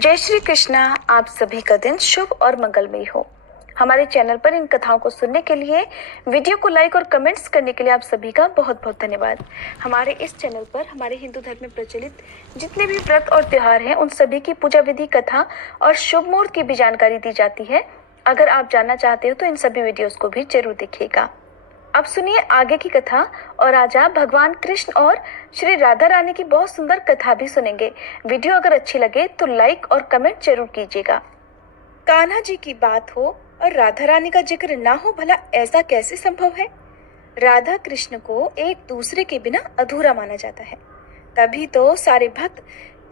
जय श्री कृष्णा। आप सभी का दिन शुभ और मंगलमय हो। हमारे चैनल पर इन कथाओं को सुनने के लिए, वीडियो को लाइक और कमेंट्स करने के लिए आप सभी का बहुत बहुत धन्यवाद। हमारे इस चैनल पर हमारे हिंदू धर्म में प्रचलित जितने भी व्रत और त्योहार हैं, उन सभी की पूजा विधि, कथा और शुभ मुहूर्त की भी जानकारी दी जाती है। अगर आप जानना चाहते हो तो इन सभी वीडियोस को भी जरूर देखिएगा। अब सुनिए आगे की कथा। और आज आप भगवान कृष्ण और श्री राधा रानी की बहुत सुंदर कथा भी सुनेंगे। वीडियो अगर अच्छी लगे तो लाइक और कमेंट जरूर कीजिएगा। कान्हा जी की बात हो और राधा रानी का जिक्र ना हो, भला ऐसा कैसे संभव है? राधा कृष्ण को एक दूसरे के बिना अधूरा माना जाता है। तभी तो सारे भक्त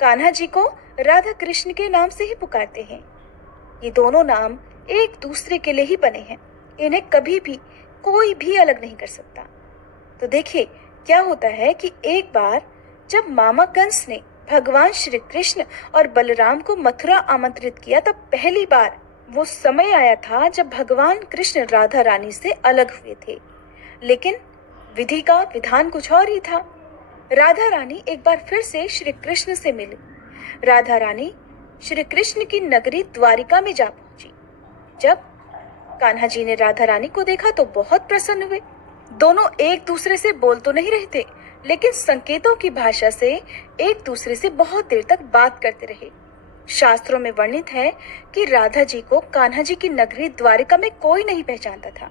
कान्हा जी को राधा कृष्ण के नाम से ही पुकारते हैं। ये दोनों नाम एक दूसरे के लिए ही बने हैं। इन्हें कभी भी कोई भी अलग नहीं कर सकता। तो देखिए क्या होता है कि एक बार जब मामा कंस ने भगवान श्री कृष्ण और बलराम को मथुरा आमंत्रित किया, तब पहली बार वो समय आया था जब भगवान कृष्ण राधा रानी से अलग हुए थे। लेकिन विधि का विधान कुछ और ही था। राधा रानी एक बार फिर से श्री कृष्ण से मिली। राधा रानी श्री कृष्ण की नगरी द्वारिका में जा पहुंची। जब कान्हा जी ने राधा रानी को देखा तो बहुत प्रसन्न हुए। दोनों एक दूसरे से बोल तो नहीं रहे थे, लेकिन संकेतों की भाषा से एक दूसरे से बहुत देर तक बात करते रहे। शास्त्रों में वर्णित है कि राधा जी को कान्हा जी की नगरी द्वारिका में कोई नहीं पहचानता था।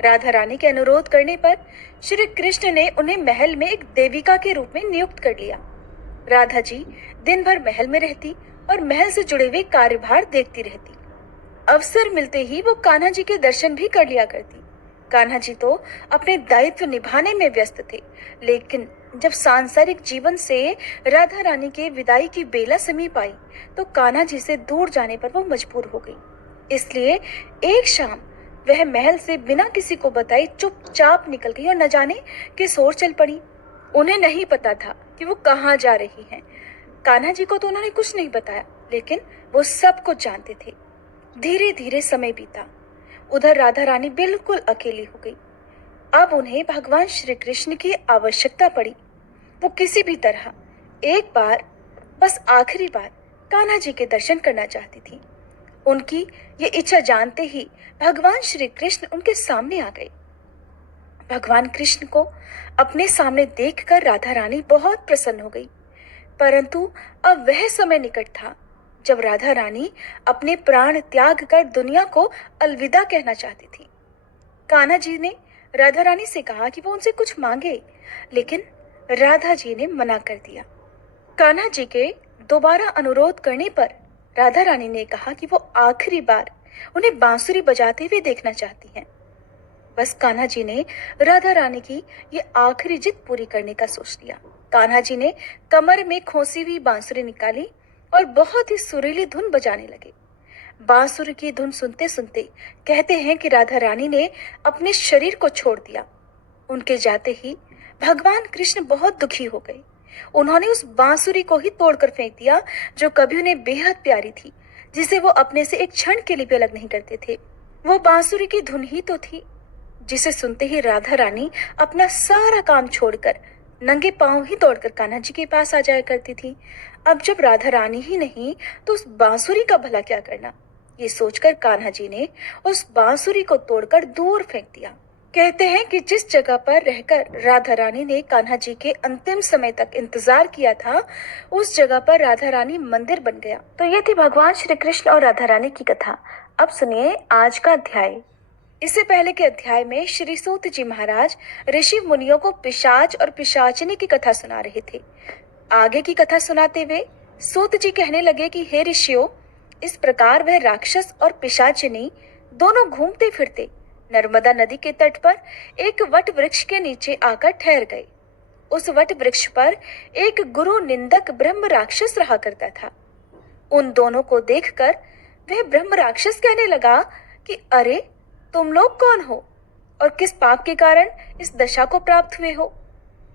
राधा रानी के अनुरोध करने पर श्री कृष्ण ने उन्हें महल में एक देविका के रूप में नियुक्त कर लिया। राधा जी दिन भर महल में रहती और महल से जुड़े हुए कार्यभार देखती रहती। अवसर मिलते ही वो कान्हा जी के दर्शन भी कर लिया करती। कान्हा जी तो अपने दायित्व निभाने में व्यस्त थे, लेकिन जब सांसारिक जीवन से राधा रानी के विदाई की बेला समीप आई तो कान्हा जी से दूर जाने पर वो मजबूर हो गई। इसलिए एक शाम वह महल से बिना किसी को बताए चुपचाप निकल गई और न जाने किस ओर चल पड़ी। उन्हें नहीं पता था कि वो कहाँ जा रही हैं। कान्हा जी को तो उन्होंने कुछ नहीं बताया, लेकिन वो सब कुछ जानते थे। धीरे धीरे समय बीता। उधर राधा रानी बिल्कुल अकेली हो गई। अब उन्हें भगवान श्री कृष्ण की आवश्यकता पड़ी। वो किसी भी तरह एक बार, बस आखिरी बार कान्हा जी के दर्शन करना चाहती थी। उनकी ये इच्छा जानते ही भगवान श्री कृष्ण उनके सामने आ गए। भगवान कृष्ण को अपने सामने देखकर राधा रानी बहुत प्रसन्न हो गई। परंतु अब वह समय निकट था जब राधा रानी अपने प्राण त्याग कर दुनिया को अलविदा कहना चाहती थी। कान्हा जी ने राधा रानी से कहा कि वो उनसे कुछ मांगे, लेकिन राधा जी ने मना कर दिया। कान्हा जी के दोबारा अनुरोध करने पर राधा रानी ने कहा कि वो आखिरी बार उन्हें बांसुरी बजाते हुए देखना चाहती हैं। बस कान्हा जी ने राधा रानी की ये आखिरी जिद पूरी करने का सोच लिया। कान्हा जी ने कमर में खोसी हुई बांसुरी निकाली और बहुत ही सुरीली धुन बजाने लगे। बांसुरी की धुन सुनते सुनते कहते हैं कि राधा रानी ने अपने शरीर को छोड़ दिया। उनके जाते ही भगवान कृष्ण बहुत दुखी हो गए। उन्होंने उस बांसुरी को ही तोड़कर फेंक दिया जो कभी उन्हें बेहद प्यारी थी, जिसे वो अपने से एक क्षण के लिए भी अलग नहीं करते थे। वो बांसुरी की धुन ही तो थी जिसे सुनते ही राधा रानी अपना सारा काम छोड़कर नंगे पांव ही दौड़कर कान्हा जी के पास आ जाया करती थी। अब जब राधा रानी ही नहीं तो उस बांसुरी का भला क्या करना, ये सोचकर कान्हा जी ने उस बांसुरी को तोड़कर दूर फेंक दिया। कहते हैं कि जिस जगह पर रहकर राधा रानी ने कान्हा जी के अंतिम समय तक इंतजार किया था, उस जगह पर राधा रानी मंदिर बन गया। तो ये थी भगवान श्री कृष्ण और राधा रानी की कथा। अब सुनिए आज का अध्याय। इससे पहले के अध्याय में श्री सूत जी महाराज ऋषि मुनियों को पिशाच और पिशाचिनी की कथा सुना रहे थे। आगे की कथा सुनाते हुए सूत जी कहने लगे कि हे ऋषियों, इस प्रकार वह राक्षस और पिशाचिनी दोनों घूमते फिरते नर्मदा नदी के तट पर एक वट वृक्ष के नीचे आकर ठहर गए। उस वट वृक्ष पर एक गुरु निंदक ब्रह्म राक्षस रहा करता था। उन दोनों को देखकर वह ब्रह्म राक्षस कहने लगा कि अरे, तुम लोग कौन हो और किस पाप के कारण इस दशा को प्राप्त हुए हो?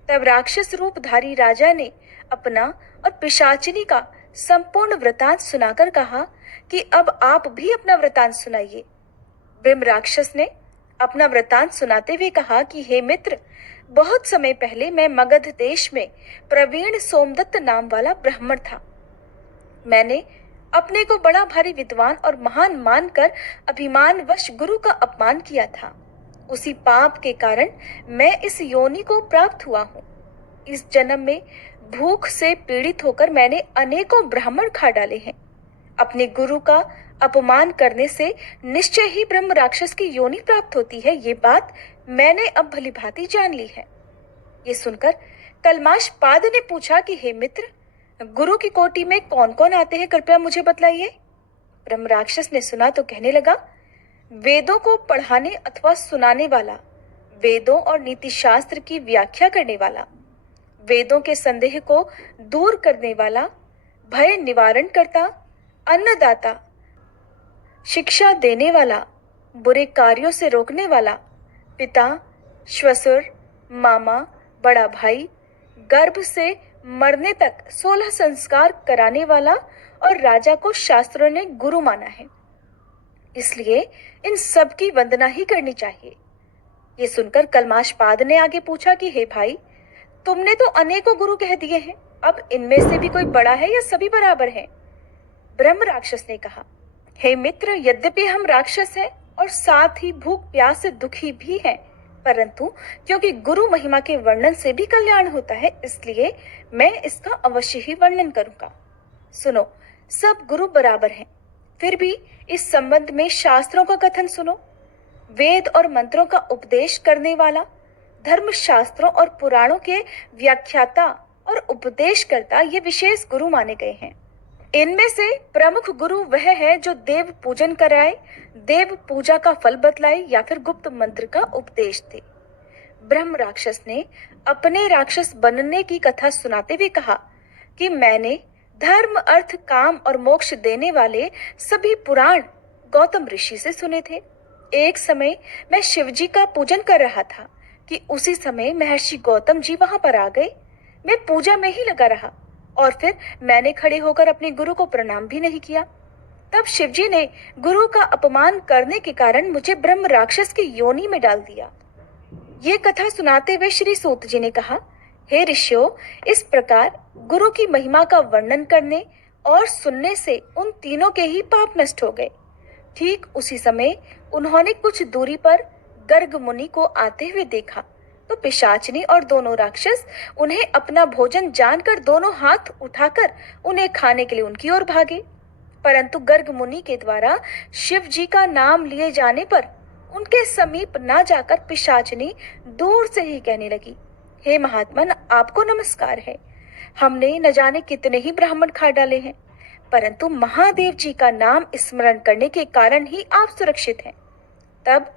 तब राक्षस रूपधारी राजा ने अपना और पिशाचिनी का संपूर्ण वृतांत सुनाकर कहा कि अब आप भी अपना वृतांत सुनाइए। ब्रह्म राक्षस ने अपना वृतांत सुनाते हुए कहा कि हे मित्र, बहुत समय पहले मैं मगध देश में प्रवीण सोमदत्त नाम वाला ब्राह्मण था। मैंने अपने को बड़ा भारी विद्वान और महान मानकर अभिमानवश गुरु का अपमान किया था। उसी पाप के कारण मैं इस योनि को प्राप्त हुआ हूँ। इस जन्म में भूख से पीड़ित होकर मैंने अनेकों ब्राह्मण खा डाले हैं। अपने गुरु का अपमान करने से निश्चय ही ब्रह्म राक्षस की योनि प्राप्त होती है, ये बात मैंने अब भली भांति जान ली है। ये सुनकर कलमाश पाद ने पूछा कि हे मित्र, गुरु की कोटि में कौन कौन आते हैं, कृपया मुझे बतलाइए। ब्रह्म राक्षस ने सुना तो कहने लगा, वेदों को पढ़ाने अथवा सुनाने वाला, वेदों और नीति शास्त्र की व्याख्या करने वाला, वेदों के संदेह को दूर करने वाला, भय निवारण करता, अन्नदाता, शिक्षा देने वाला, बुरे कार्यों से रोकने वाला, पिता, श्वशुर, मामा, बड़ा भाई, गर्भ से मरने तक 16 संस्कार कराने वाला और राजा को शास्त्रों ने गुरु माना है, इसलिए इन सब की वंदना ही करनी चाहिए। ये सुनकर कलमाश पाद ने आगे पूछा कि हे भाई, तुमने तो अनेकों गुरु कह दिए हैं, अब इनमें से भी कोई बड़ा है या सभी बराबर हैं? ब्रह्म राक्षस ने कहा, हे मित्र, यद्यपि हम राक्षस हैं और साथ ही भूख प्यास से दुखी भी हैं, परंतु क्योंकि गुरु महिमा के वर्णन से भी कल्याण होता है, इसलिए मैं इसका अवश्य ही वर्णन करूंगा। सुनो, सब गुरु बराबर हैं, फिर भी इस संबंध में शास्त्रों का कथन सुनो। वेद और मंत्रों का उपदेश करने वाला, धर्म शास्त्रों और पुराणों के व्याख्याता और उपदेशकर्ता ये विशेष गुरु माने गए हैं। इनमें से प्रमुख गुरु वह है जो देव पूजन कराए, देव पूजा का फल बतलाए या फिर गुप्त मंत्र का उपदेश दे। ब्रह्म राक्षस ने अपने राक्षस बनने की कथा सुनाते हुए कहा कि मैंने धर्म, अर्थ, काम और मोक्ष देने वाले सभी पुराण गौतम ऋषि से सुने थे। एक समय मैं शिवजी का पूजन कर रहा था कि उसी समय महर्षि गौतम जी वहां पर आ गए। मैं पूजा में ही लगा रहा और फिर मैंने खड़े होकर अपने गुरु को प्रणाम भी नहीं किया। तब शिवजी ने गुरु का अपमान करने के कारण मुझे ब्रह्म राक्षस की योनि में डाल दिया। ये कथा सुनाते हुए श्री सूत जी ने कहा, हे ऋषियों, इस प्रकार गुरु की महिमा का वर्णन करने और सुनने से उन तीनों के ही पाप नष्ट हो गए। ठीक उसी समय उन्होंने कुछ दूरी पर गर्ग मुनि को आते हुए देखा तो पिशाचनी और दोनों राक्षस उन्हें अपना भोजन जानकर दोनों हाथ उठाकर उन्हें खाने के लिए उनकी ओर भागे। परंतु गर्ग मुनि के द्वारा शिव जी का नाम लिए जाने पर उनके समीप ना जाकर पिशाचनी दूर से ही कहने लगी, हे महात्मन, आपको नमस्कार है। हमने न जाने कितने ही ब्राह्मण खा डाले हैं, परंतु महादेव जी का नाम स्मरण करने के कारण ही आप सुरक्षित हैं। तब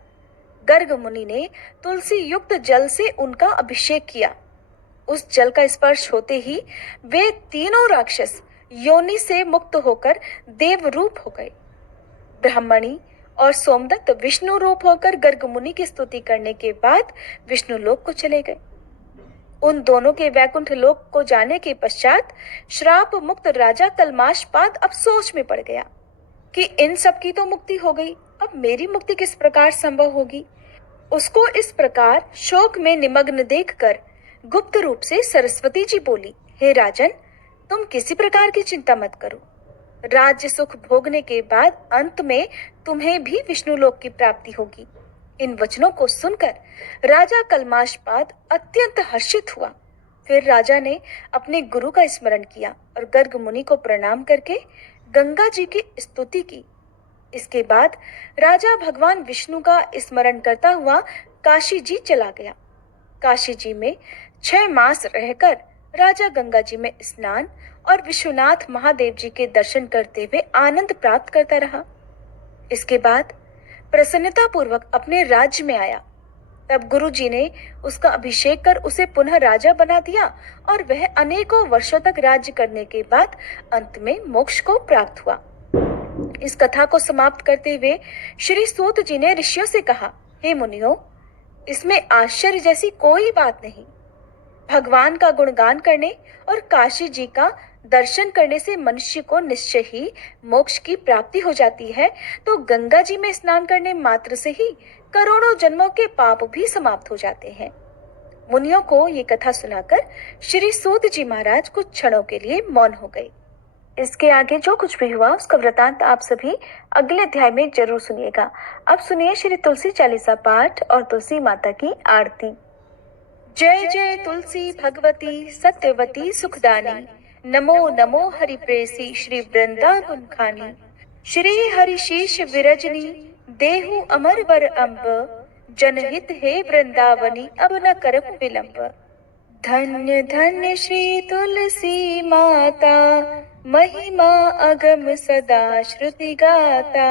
गर्ग मुनि ने तुलसी युक्त जल से उनका अभिषेक किया। उस जल का स्पर्श होते ही वे तीनों राक्षस योनि से मुक्त होकर देव रूप हो गए। ब्राह्मणी और सोमदत्त विष्णु रूप होकर गर्ग मुनि की स्तुति करने के बाद विष्णु लोक को चले गए। उन दोनों के वैकुंठ लोक को जाने के पश्चात श्राप मुक्त राजा कलमाशपाद अब सोच में पड़ गया कि इन सब की तो मुक्ति हो गई, अब मेरी मुक्ति किस प्रकार संभव होगी। उसको इस प्रकार शोक में निमग्न देखकर गुप्त रूप से सरस्वती जी बोली, हे राजन, तुम किसी प्रकार की चिंता मत करो। राज्य सुख भोगने के बाद अंत में तुम्हें भी विष्णु लोक की प्राप्ति होगी। इन वचनों को सुनकर राजा कलमाशपाद अत्यंत हर्षित हुआ। फिर राजा ने अपने गुरु का स्मरण किया और गर्ग मुनि को प्रणाम करके गंगा जी की स्तुति की। इसके बाद राजा भगवान विष्णु का स्मरण करता हुआ काशी जी चला गया। काशी जी में 6 मास रहकर राजा गंगा जी में स्नान और विश्वनाथ महादेव जी के दर्शन करते हुए आनंद प्राप्त करता रहा। इसके बाद प्रसन्नता पूर्वक अपने राज्य में आया। तब गुरु जी ने उसका अभिषेक कर उसे पुनः राजा बना दिया और वह अनेकों वर्षों तक राज्य करने के बाद अंत में मोक्ष को प्राप्त हुआ। इस कथा को समाप्त करते हुए श्री सूत जी ने ऋषियों से कहा, हे मुनियों, इसमें आश्चर्य जैसी कोई बात नहीं। भगवान का गुणगान करने और काशी जी का दर्शन करने से मनुष्य को निश्चय ही मोक्ष की प्राप्ति हो जाती है, तो गंगा जी में स्नान करने मात्र से ही करोड़ों जन्मों के पाप भी समाप्त हो जाते हैं। मुनियों को ये कथा सुनाकर श्री सूत जी महाराज कुछ क्षणों के लिए मौन हो गए। इसके आगे जो कुछ भी हुआ उसका वृतांत आप सभी अगले अध्याय में जरूर सुनिएगा। अब सुनिए श्री तुलसी चालीसा पाठ और तुलसी माता की आरती। जय जय तुलसी भगवती सत्यवती सुखदानी, नमो नमो हरि प्रेसी श्री वृंदावन खानी। श्री हरि शीश विरजनी देहु अमर वर अम्ब, जनहित हे वृंदावनी अब न करहु विलंब। धन्य धन्य श्री तुलसी माता, महिमा अगम सदा श्रुति गाता।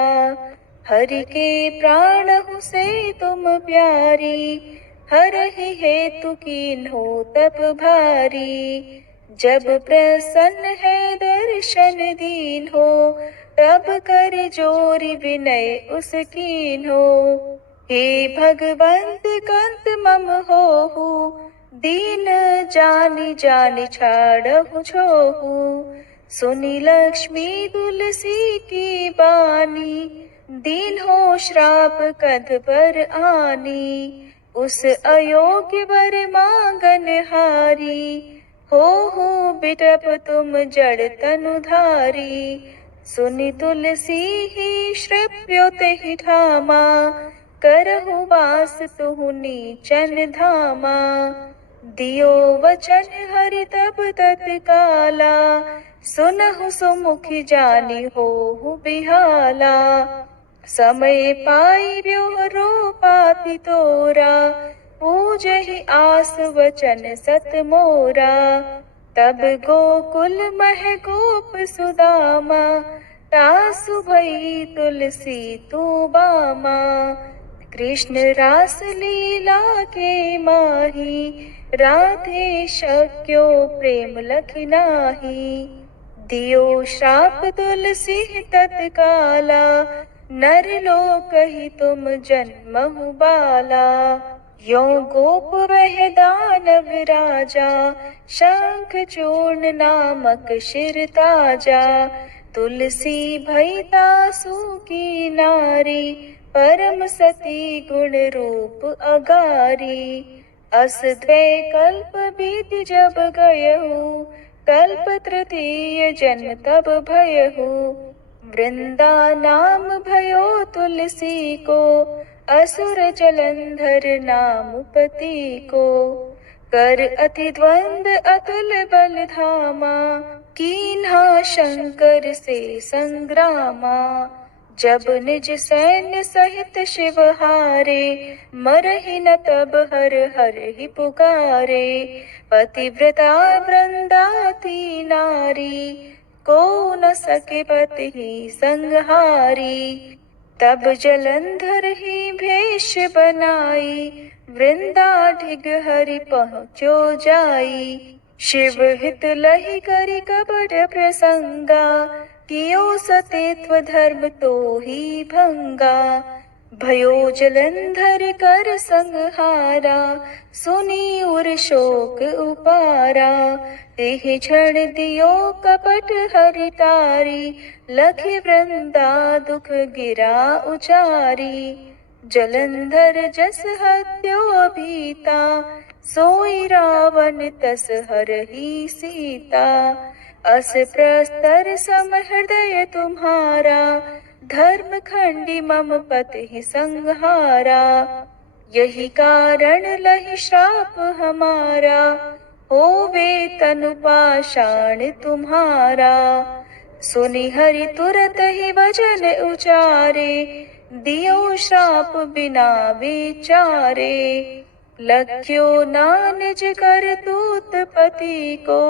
हरि के प्राण हूँ से तुम प्यारी, हर ही हेतु कीन्हो तप भारी। जब प्रसन्न है दर्शन दीन हो, तब कर जोरी विनय उस कीन्हो। हे भगवंत कंत मम होहु, दीन जानि जानि छाड़हु छोहु। सुनी लक्ष्मी तुलसी की बानी, दीन हो श्राप कध पर आनी। उस अयोग्य वर मांगन हारी, हो बिटप तुम जड़ तनुधारी। सुनि तुलसी ही श्रव्यो तेहि ठामा, करहु वास तुहु नीचन धामा। दियो वचन हरि तब तत्काला, सुनहु सुमुखी जानि होहु बिहाला। समय पाई ब्योहरो पाति तोरा, पूजहि आस वचन सत मोरा। तब गोकुल मह गोप सुदामा, तासु भई तुलसी तू बामा। कृष्ण रास लीला के माही, राधे शक्यो प्रेम लखि नाही। दियो श्राप तुलसी तत्काला, नर लोक ही तुम जन्महु बाला। यो गोप वह दानव राजा, शंख चूर्ण नामक शिर ताजा। तुलसी भई तासु की नारी, परम सती गुण रूप अगारी। अस द्वै कल्प बीति जब गयहु, कल्प तृतीय जन तब भयहु। वृंदा नाम भयो तुलसी को, असुर जलंधर नाम पति को। कर अति द्वंद अतुल बल धामा, कीन्हा शंकर से संग्रामा। जब निज सैन्य सहित शिव हारे, मरहि न तब हर हर ही पुकारे। पतिव्रता वृंदा थी नारी, को न सके पति ही संहारी। तब जलंधर ही भेष बनाई, वृंदा ढिग हरि पहुँचो जाई। शिव हित लहि करि कपट प्रसंगा, कियो सतेत्व धर्म तो ही भंगा। भयो जलंधर कर संहारा, सुनी उर शोक उपारा। तेहि क्षण दियो कपट हरि तारी, लखि वृंदा दुख गिरा उचारी। जलंधर जस हत्यो भीता, सोई रावण तस हरहि सीता। अस प्रस्तर सम हृदय तुम्हारा, धर्म खंडी मम पति संहारा। यही कारण लहि श्राप हमारा, होवे तनु पाषाण तुम्हारा। सुनि हरि तुरत ही वचन उचारे, दियो श्राप बिना विचारे। लख्यो ना निज कर दूत पति को,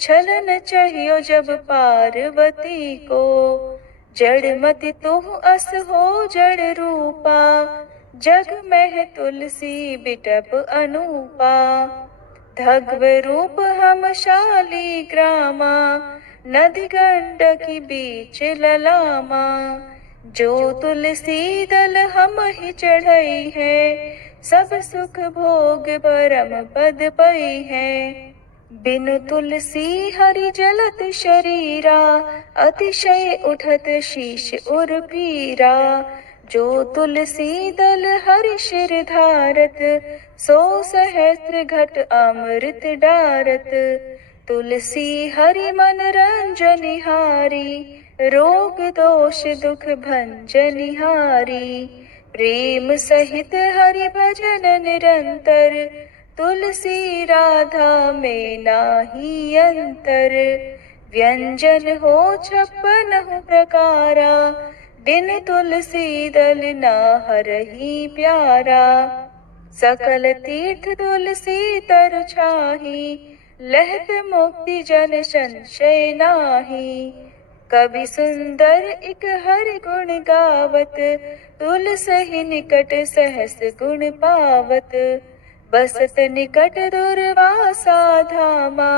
छलन चाहियो जब पार्वती को। जड़ मति तुह अस हो जड़ रूपा, जग में तुलसी बिटप अनूपा। धग्व रूप हम शाली ग्रामा, नदी गंडकी बीच ललामा। जो तुलसी दल हम ही चढ़ई है, सब सुख भोग परम पद पई है। बिनु तुलसी हरि जलत शरीरा, अतिशय उठत शीश उर पीरा। जो तुलसी दल हरि शिर धारत, सो सहस्त्र घट अमृत डारत। तुलसी हरि मन रंजनिहारी, रोग दोष दुख भंजनिहारी। प्रेम सहित हरि भजन निरंतर, तुलसी राधा में नाही अंतर। व्यंजन हो 56 प्रकारा, बिन तुलसी दल ना हरहि प्यारा। सकल तीर्थ तुलसी तरु छाही, लहत मुक्ति जन संशय नाही। कवि सुंदर इक हरि गुण गावत, तुलसी निकट सहस गुण पावत। बसत निकट दुर्वासा धामा,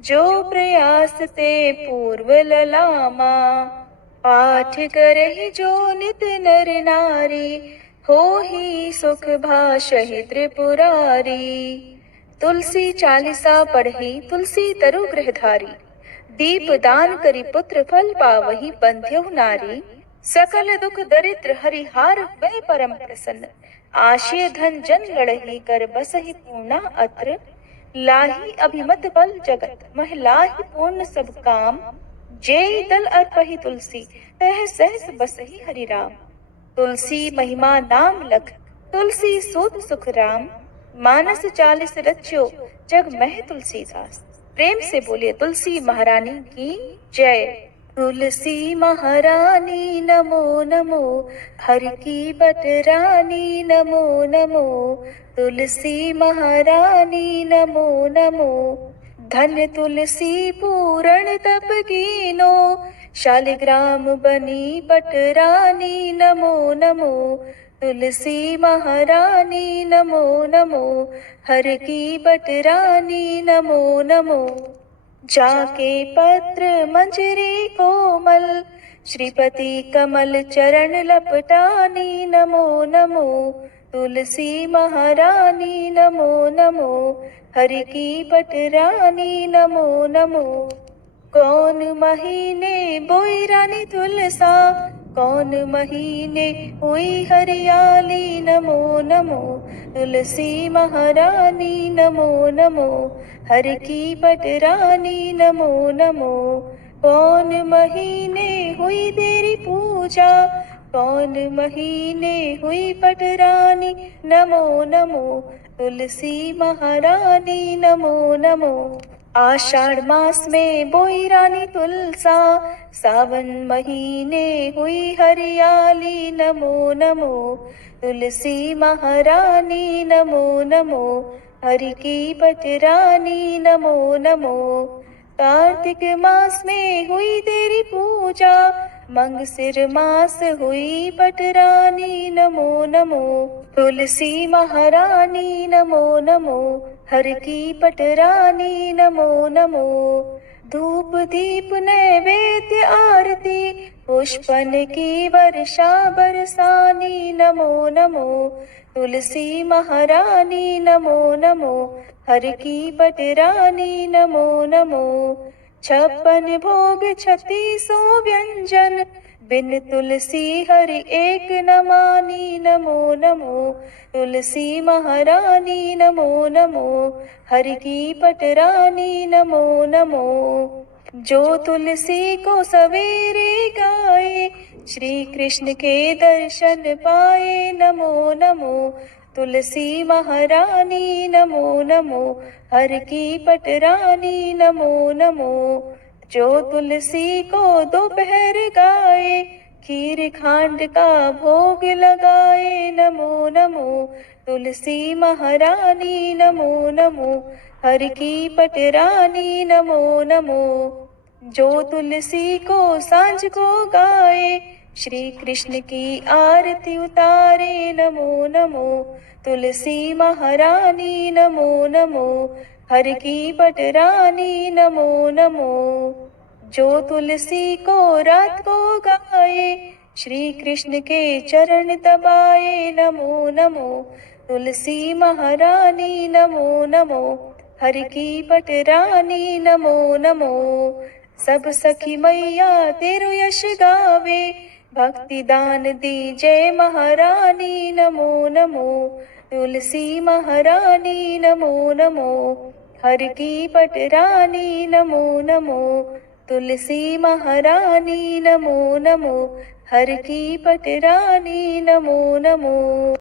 जो प्रयास ते पूर्व ललामा। पाठ करहि जो नित नर नारी, होहि सुख भाषहि त्रिपुरारी। तुलसी चालीसा पढ़ी तुलसी तरु गृहधारी, दीप दान करी पुत्र फल पावहि बंध्यहु नारी। सकल दुख दरिद्र हरिहार वै परम प्रसन्न, आशय धन जन लड़हि कर बसहि पूर्णा अत्र। लाही अभिमत बल जगत, महिलाहि पूर्ण सब काम। जेहि दल अर्पहि तुलसी, तह सहस बसहि हरि राम। तुलसी महिमा नाम लख, तुलसी सूत सुख राम। मानस 40 रच्यो, जग मह तुलसीदास। प्रेम से बोलिए तुलसी महारानी की जय। तुलसी महारानी नमो नमो, हरि की बटरानी नमो नमो। तुलसी महारानी नमो नमो, धन तुलसी पूरण तप कीनो। शालिग्राम बनी बटरानी नमो नमो। तुलसी महारानी नमो नमो, हर की बटरानी नमो नमो। जाके पत्र मंजरी कोमल, श्रीपति कमल चरण लपटानी नमो नमो। तुलसी महारानी नमो नमो, हरि की बटरानी नमो नमो। कौन महीने बोई रानी तुलसा, कौन महीने हुई हरियाली नमो नमो। तुलसी महारानी नमो नमो, हर की बटरानी नमो नमो। कौन महीने हुई तेरी पूजा, कौन महीने हुई बटरानी नमो नमो। तुलसी महारानी नमो नमो। आषाढ़ मास में बोई रानी तुलसा, सावन महीने हुई हरियाली नमो नमो। तुलसी महारानी नमो नमो, हरि की बटरानी नमो नमो। कार्तिक मास में हुई तेरी पूजा, मंगसिर मास हुई बटरानी नमो नमो। तुलसी महारानी नमो नमो, हर की बटरानी नमो नमो। धूप दीप नैवेद्य आरती, पुष्पन की वर्षा बरसानी नमो नमो। तुलसी महारानी नमो नमो, हर की बटरानी नमो नमो। 56 भोग 36 व्यंजन, बिन तुलसी हरि एक न मानी नमो नमो। तुलसी महारानी नमो नमो, हरि की बटरानी नमो नमो। जो तुलसी को सवेरे गाए, श्री कृष्ण के दर्शन पाए नमो नमो। तुलसी महारानी नमो नमो, हर की बटरानी नमो नमो। जो तुलसी को दोपहर गाए, खीर खांड का भोग लगाए नमो नमो। तुलसी महारानी नमो नमो, हर की बटरानी नमो नमो। जो तुलसी को सांझ को गाए, श्री कृष्ण की आरती उतारे नमो नमो। तुलसी महारानी नमो नमो, हर की बटरानी नमो नमो। जो तुलसी को रात को गाए, श्री कृष्ण के चरण दबाए नमो नमो। तुलसी महारानी नमो नमो, हर की बटरानी नमो नमो। सब सखी मैया तेरो यश गावे, भक्ति दान दी जय महारानी नमो नमो। तुलसी महारानी नमो नमो, हर की पटरानी नमो नमो, तुलसी महारानी नमो नमो, हर की पटरानी नमो नमो।